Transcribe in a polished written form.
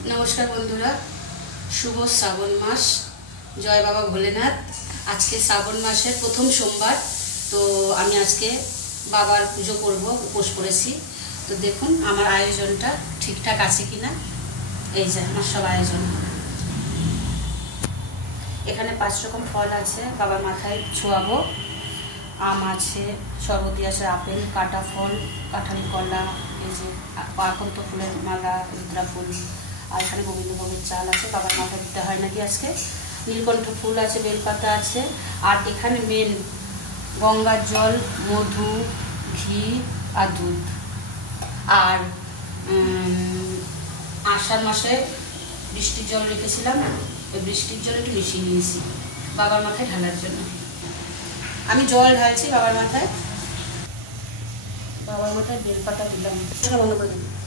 नमस्कार बंधुरा शुभ श्रावण मास जय बाबा भोलेनाथ। आज के श्रावण मासेर प्रथम सोमवार तो आमी आज के बाबार पुजो करब उपोस करेছি। तो देखुन आमार आयोजनटा ठीकठाक आछे किना। এই যে আমার সব আয়োজন, এখানে 5 রকম ফল আছে বাবার মাথায় ছোঁয়াবো। আম আছে, সরবতি আছে, আপেল, কাটা ফল, কাঁঠালি কলা, এই যে আকন্ত ফুলের মালা, রুদ্রা ফুল, আর এখানে গোবিন্দভোগের চাল আছে। বাবার মাথায় দিতে হয় নাকি আজকে। নীলকণ্ঠ ফুল আছে, বেলপাতা আছে, আর এখানে মেন গঙ্গার জল, মধু, ঘি আর দুধ। আর আষাঢ় মাসে বৃষ্টির জল রেখেছিলাম, ওই বৃষ্টির জল একটু মিশিয়ে নিয়েছি বাবার মাথায় ঢালার জন্য। আমি জল ঢালছি বাবার মাথায়। বাবার মাথায় বেলপাতা দিলাম, বন্ধ করে দিলাম।